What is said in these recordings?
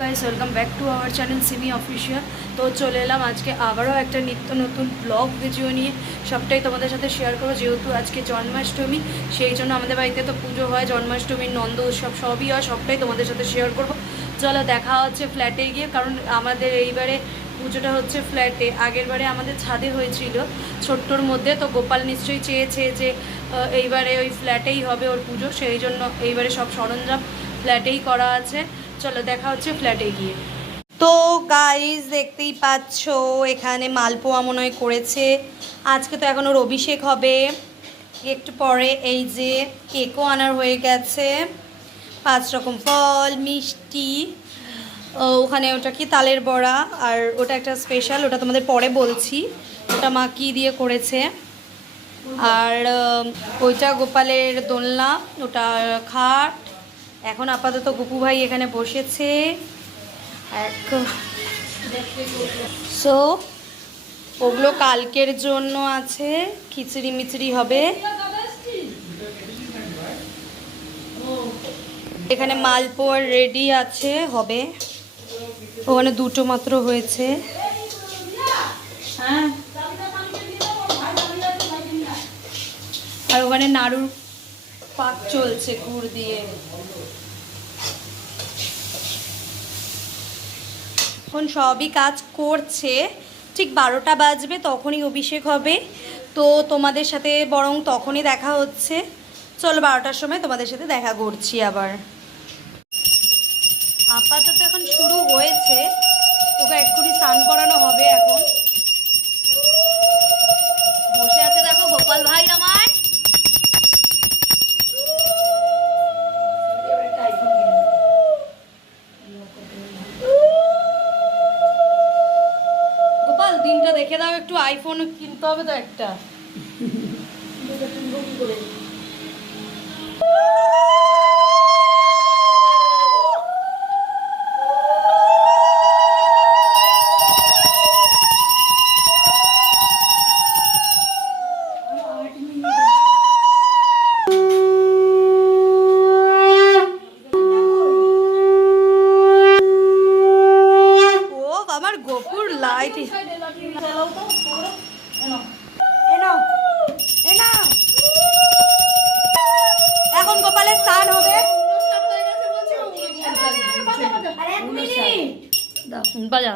Guys welcome back to our channel Simi official. তো চলে এলাম আজকে আবারও একটা নিত্য নতুন ব্লগ ভিডিও নিয়ে। সবটাই তোমাদের সাথে শেয়ার করবো, যেহেতু আজকে জন্মাষ্টমী, সেই জন্য আমাদের বাড়িতে তো পুজো হয়, জন্মাষ্টমীর নন্দ উৎসব সবই হয়, সবটাই তোমাদের সাথে শেয়ার করবো। চলো দেখা হচ্ছে ফ্ল্যাটে গিয়ে, কারণ আমাদের এইবারে পুজোটা হচ্ছে ফ্ল্যাটে। আগের বারে আমাদের ছাদে হয়েছিল ছোট্টর মধ্যে, তো গোপাল নিশ্চয়ই চেয়েছে যে এইবারে ওই ফ্ল্যাটেই হবে ওর পুজো, সেই জন্য এইবারে সব সরঞ্জাম ফ্ল্যাটেই করা আছে। চলো দেখা হচ্ছে ফ্ল্যাটে গিয়ে। তো গাইজ দেখতেই পাচ্ছ এখানে মালপোয়া মনে হয় করেছে আজকে, তো এখন ওর অভিষেক হবে একটু পরে। এই যে কেকও আনার হয়ে গেছে, 5 রকম ফল, মিষ্টি, ওখানে ওটা কি তালের বড়া, আর ওটা একটা স্পেশাল, ওটা তোমাদের পরে বলছি ওটা মা কী দিয়ে করেছে। আর ওইটা গোপালের দোলনা, ওটা খাট। এখন আপাতত গুপু ভাই এখানে বসেছে। সো ওগুলো কালকের জন্য আছে, খিচুড়ি মিচড়ি হবে। এখানে মালপোয়া রেডি আছে, হবে। ওখানে দুটো মাত্র হয়েছে। হ্যাঁ, আর ওখানে নাড়ুর পাক চলছে গুড় দিয়ে। এখন সবই কাজ করছে, ঠিক 12টা বাজবে তখনই অভিষেক হবে। তো তোমাদের সাথে বরং তখনই দেখা হচ্ছে। চলো 12টার সময় তোমাদের সাথে দেখা করছি আবার। আপাতত এখন শুরু হয়েছে, ওকে এক্ষুনি স্নান করানো হবে। এখন বসে আছে দেখো গোপাল ভাই আমার। গোপাল দিনটা দেখে দাও একটু, আইফোন কিনতে হবে তো একটা। আমার গোপুর লাইট এখন গোপালের স্নান হবে। বাজা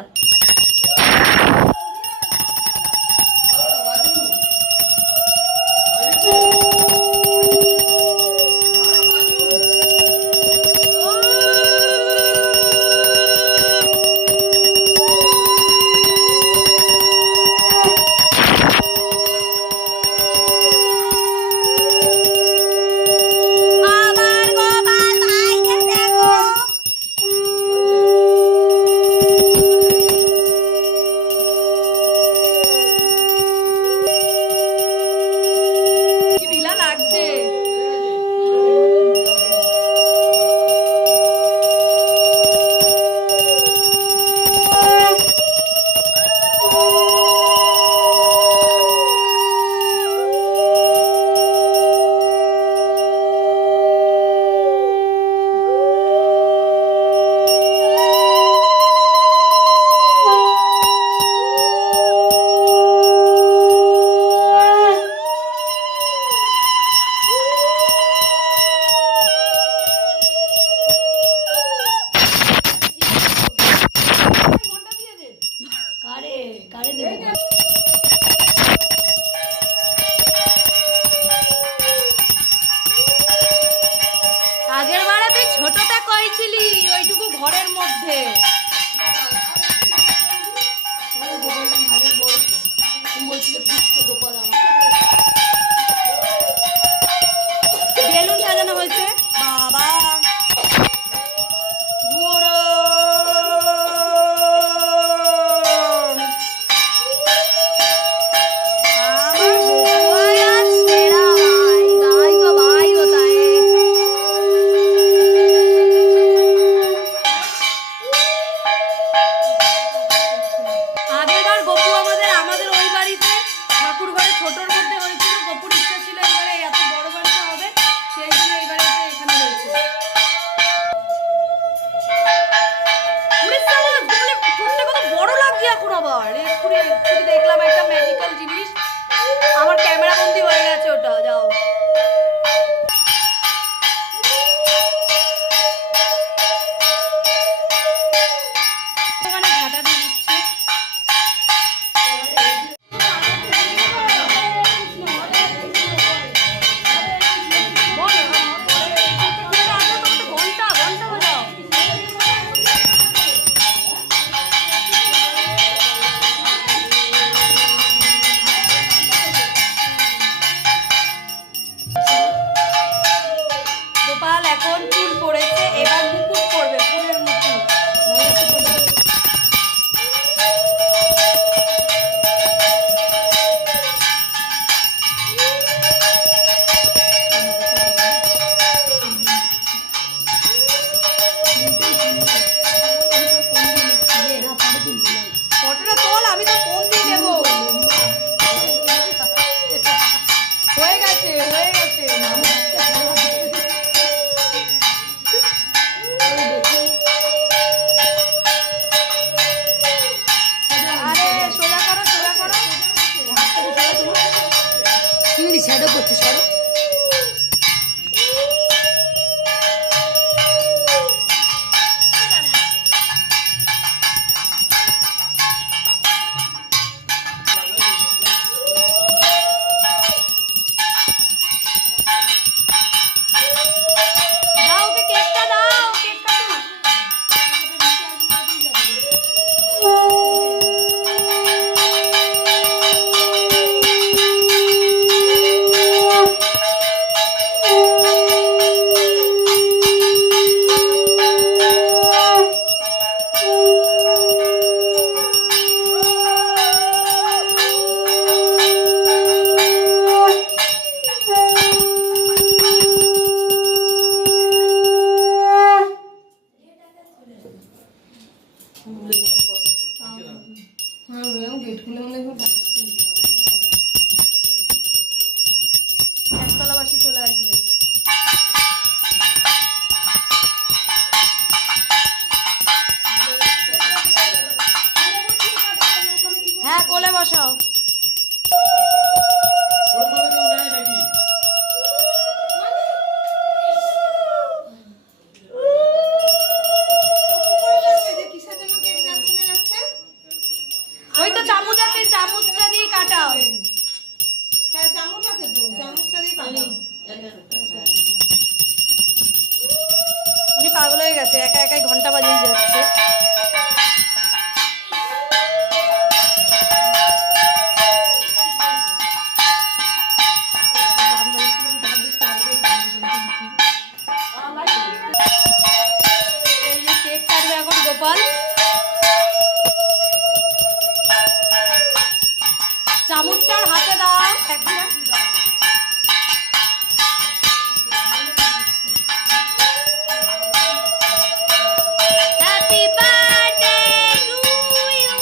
আবার এক্ষুনি দেখলাম একটা ম্যাজিক্যাল জিনিস, আমার ক্যামেরা বন্দি হয়ে গেছে ওটা। যাও গোপাল এখন চুল পড়েছে, এবার মুকুট পড়বে, ফুলের মুকুট। ফটোটা তোল, আমি তো ফোন দিয়ে দেবো। হয়ে গেছে হয়ে গেছে। শ্যাডো করছে সরো। দাও ওকে কেকটা দাও, কেক কাটো। একতলাবাসী চলে আসবে। হ্যাঁ কোলে বসাও। ওই তো চামচ আছে, চামচটা দিয়ে কাটাও। হ্যাঁ চামচ আছে তো, চামচটা দিয়ে কাটাও। উনি পাগল হয়ে গেছে, একা একাই ঘন্টা বাজিয়ে যাচ্ছে। এই যে কেক কাটবে এখন গোপাল। চামচটার হাতে দাও একটা। Happy birthday to you,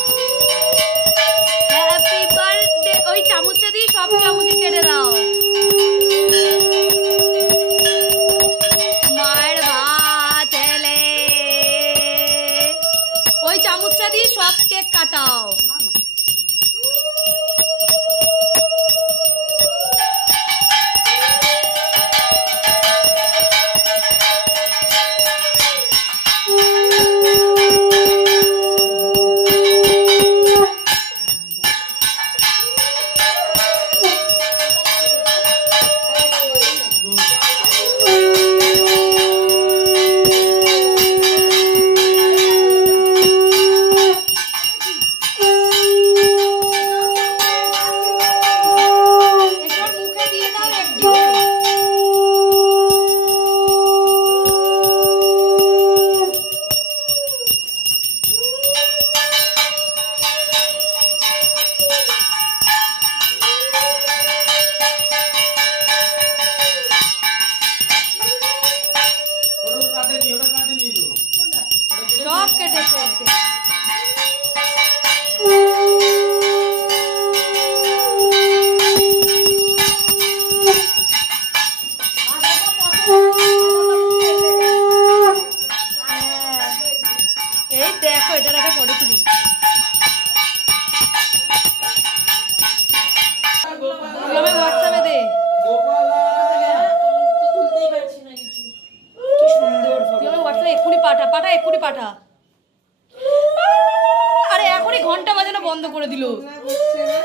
happy birthday. ওই চামচটা দিয়ে সব চামচই কেটে দাও। মায়ের ভাত ছেলে, ওই চামচটা দিয়ে সব কেক কাটাও। সব কেটেছে। এই দেখো, এটার একটা ফটো তুলি। আরে এখনই ঘন্টা বাজানো বন্ধ করে দিল। না বুঝছে না।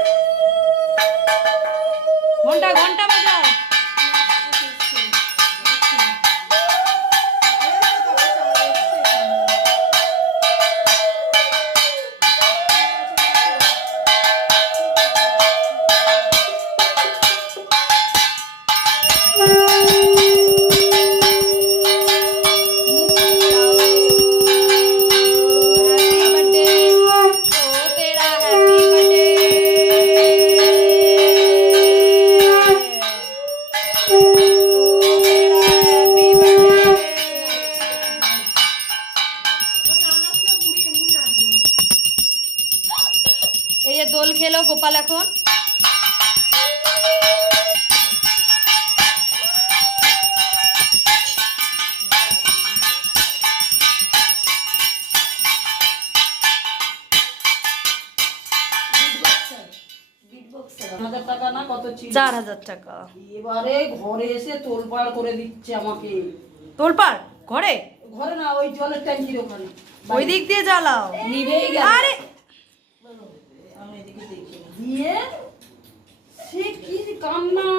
ঘন্টা ঘন্টা বাজাও। এই যে দোল খেলো গোপাল এখন। টাকা না কত ছিল? 4000 টাকা। এবারে ঘরে এসে তোলপাড় করে দিচ্ছে আমাকে। তোলপাড় ঘরে? ঘরে না, ওই জলের ট্যাঙ্কির ওখানে। ওই দিক দিয়ে জ্বালাও। নিভেই গেল। আরে আমি এদিকে দেখি দিয়ে সে কি কান্না,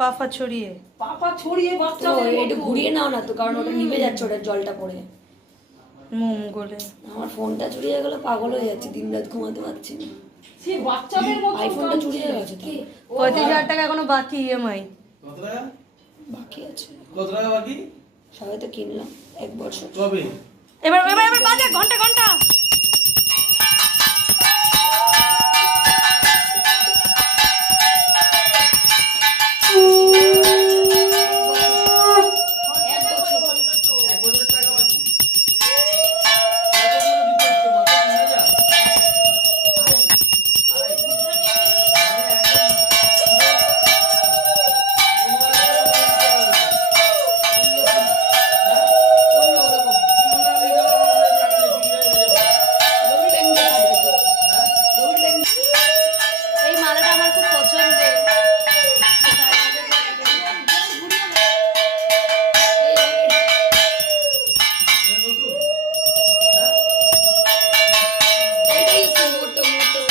পাফা ছড়িয়ে পাপা ছড়িয়ে বাচ্চাদের একটু মতো। ঘুরিয়ে নাও না তো, কারণ ওটা নিভে যাচ্ছে, ওটা জলটা পড়ে। মোম গলে। আমার ফোনটা চুরি হয়ে গেলে পাগল হয়ে যাচ্ছে, দিন রাত ঘুমাতে পারছি না। সে বাচ্চাদের মতো আইফোনটা চুরি হয়ে গেছে তো, 35,000 টাকা এখনো বাকি ইএমআই। কত টাকা? বাকি আছে। কত টাকা বাকি? সবাই তো কিনলাম 1 বছর। কবে? এবার এবার এবার বাজে ঘন্টা ঘন্টা। এক বছরের টাকা বাকি। কতগুলো দিতে হচ্ছে? মাত্র 3,000? আড়াই। এই মালাটা আমার খুব পছন্দের। এইটাই মোটো মোটো।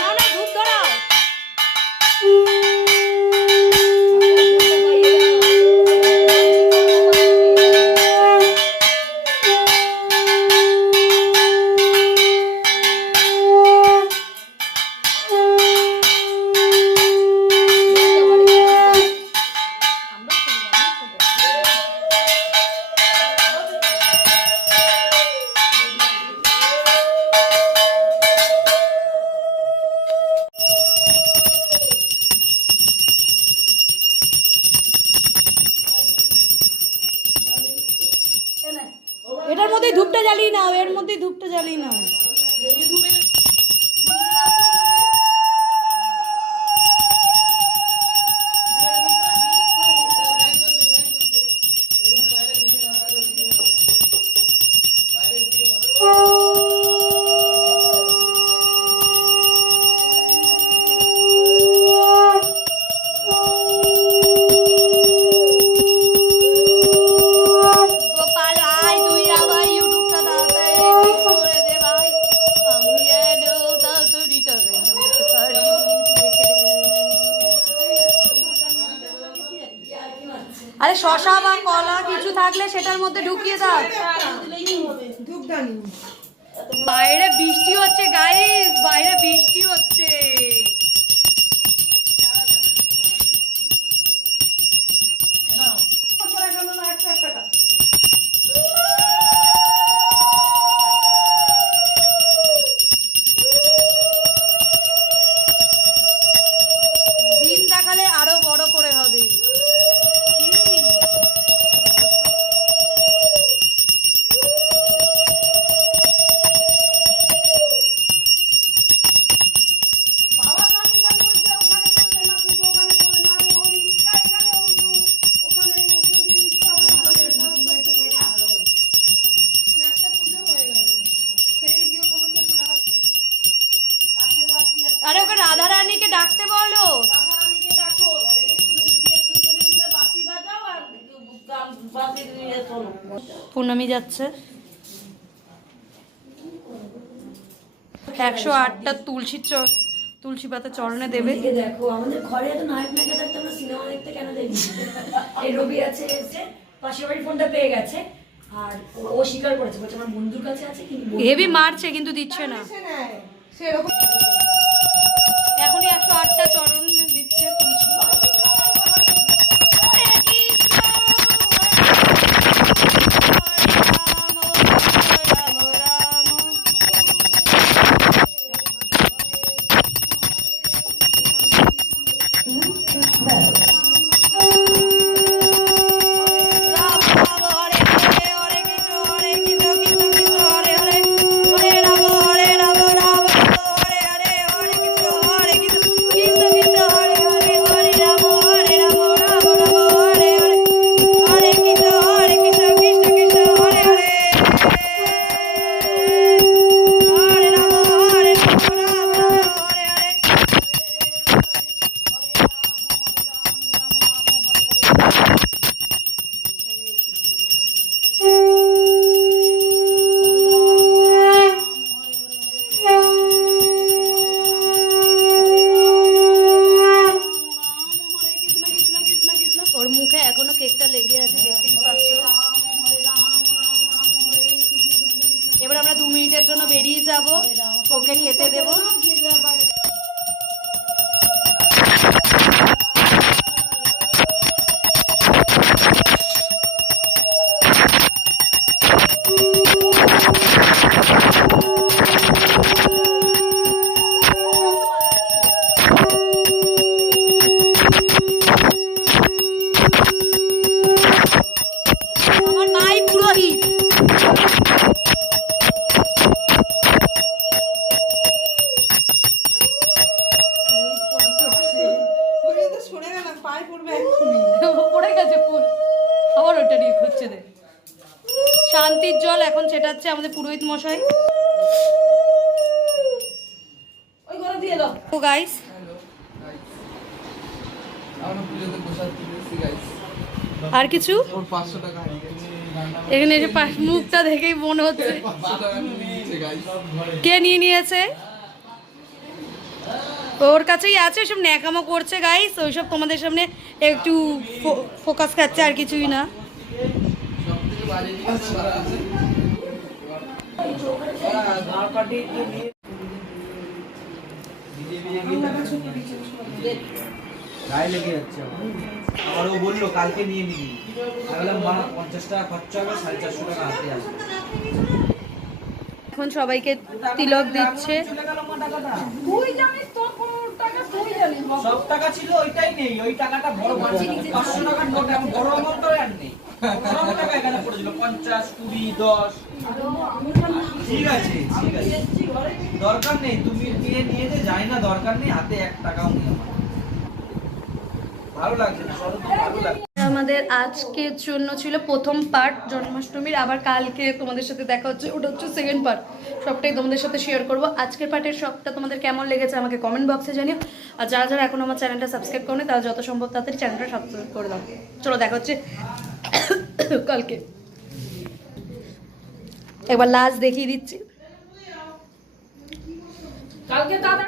না না ধূপ ধরাও। এটার মধ্যেই ধূপটা জ্বালিয়ে নাও, এর মধ্যেই ধূপটা জ্বালিয়ে নাও। গোপাল ভাই তুই আবার ইউটিউবটা তাড়াতাড়ি ঠিক করে দে ভাই। আমি এডো তাড়াতাড়ি টাকা ইনকাম করতে পারি। দেখে রে। আরে শশা বা কলা কিছু থাকলে সেটার মধ্যে ঢুকিয়ে দাও। ধূপদানি। বাইরে বৃষ্টি হচ্ছে গাইস, বাইরে বৃষ্টি হচ্ছে। দিন দেখালে আরো বড় করে হবে। কি? আরে ওকে রাধা রানীকে ডাকতে বলো। পূর্ণমী যাচ্ছে। 108টা তুলসী পাতা চরণে দেবে। এদিকে দেখো আমাদের ঘরে এত নায়ক নায়িকা থাকতে আমরা সিনেমা দেখতে কেন দেখি? এই রবি আছে এসে পাশের বাড়ির ফোনটা পেয়ে গেছে আর ও স্বীকার করেছে, বলছে আমার বন্ধুর কাছে আছে কিন্তু হেভি মারছে কিন্তু দিচ্ছে না। সে নেয় সেরকম এখনই 108টা চরণ দিচ্ছে তুলসী। ওর মুখে এখনো কেকটা লেগে আছে, দেখতেই পাচ্ছ। এবার আমরা 2 মিনিটের জন্য বেরিয়ে যাব, ওকে খেতে দেবো। আমার মাই পুরোহিত। ওই তো সরে গেলাম পায়ে পড়বে এক্ষুনি। পড়ে গেছে ফুল, আবার ওটা নিয়ে খুঁজছে দে। শান্তির জল এখন ছেটাচ্ছে আমাদের পুরোহিত মশাই। ওই ঘরে দিয়ে দাও। তো গাইস আমরা পুজোতে প্রসাদ কিনেছি গাইস। আর কিছু ওর 500 টাকা হারিয়ে গেছে। এখানে এসে মুখটা দেখেই মনে হচ্ছে 500 টাকা নিয়েছে গাইস। কে নিয়ে নিয়েছে। ওর কাছেই আছে, সব ন্যাকামো করছে গাইস, ওইসব তোমাদের সামনে একটু ফোকাস খাচ্ছে, আর কিছুই না। সবথেকে বাজে জিনিস করা আছে। ওরা ধার পাটি নিয়ে গায়ে লেগে যাচ্ছে আমার। ও বললো কালকে নিয়ে নিবি, আমি বললাম মা 50 টাকা খরচা হবে, 450 টাকা হাতে আসবে। এখন সবাইকে তিলক দিচ্ছে। সব টাকা ছিল ওইটাই নেই, ওই টাকাটা বড় 500 টাকার নোট, এখন বড় অ্যামাউন্টও আর নেই। বড় টাকা এখানে পড়েছিল 50, 20, 10। ঠিক আছে ঠিক আছে, দরকার নেই, তুমি দিয়ে নিয়ে যে যাই না, দরকার নেই, হাতে 1 টাকাও নেই আমার। ভালো লাগছে না, সরো তো ভালো লাগছে। আমাদের আজকের জন্য ছিল প্রথম পার্ট জন্মাষ্টমীর, আবার কালকে তোমাদের সাথে দেখা হচ্ছে, ওটা হচ্ছে সেকেন্ড পার্ট। সবটাই তোমাদের সাথে শেয়ার করব। আজকের পার্টের সবটা তোমাদের কেমন লেগেছে আমাকে কমেন্ট বক্সে জানিও। আর যারা যারা এখন আমার চ্যানেলটা সাবস্ক্রাইব করো তারা যত সম্ভব তাড়াতাড়ি চ্যানেলটা সাবস্ক্রাইব করে দাও। চলো দেখা হচ্ছে কালকে। একবার লাস্ট দেখিয়ে দিচ্ছি। কালকে